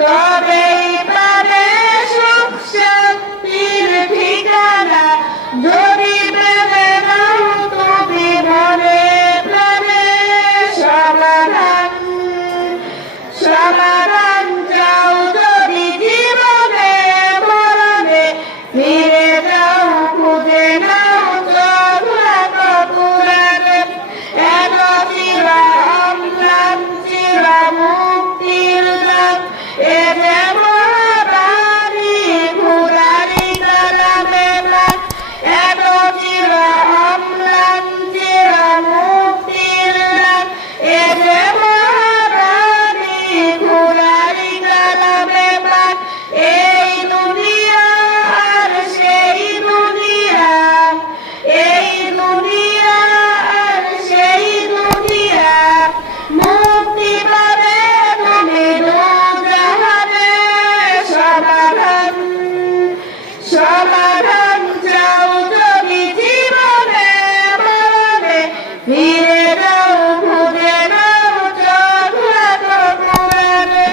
তবেই পাবে সুখ শান্তির ঠিকানা। যদি ভেবে নাও তুমি মনে প্রাণে সমাধান, সমাধান চাও যদি জীবনে মরণে, ফিরে যাও খুঁজে নাও চোখ রাখো কুরআনে। এত চির অম্লান চির মুক্তির নাম, এ যে মহাবাণী খোদারই কালামে পাক। এত চির অম্লান চির মুক্তির নাম, এ যে মহাবাণী খোদারই কালামে পাক। এই দুনিয়া আর সেই দুনিয়া, এই দুনিয়া আর সেই দুনিয়া, মুক্তি পাবে তুমি দুজাহানে। সমাধান, সমাধান চাও যদি জীবনে মরণে, ফিরে যাও খুঁজে নাও চোখ রাখো কুরআনে।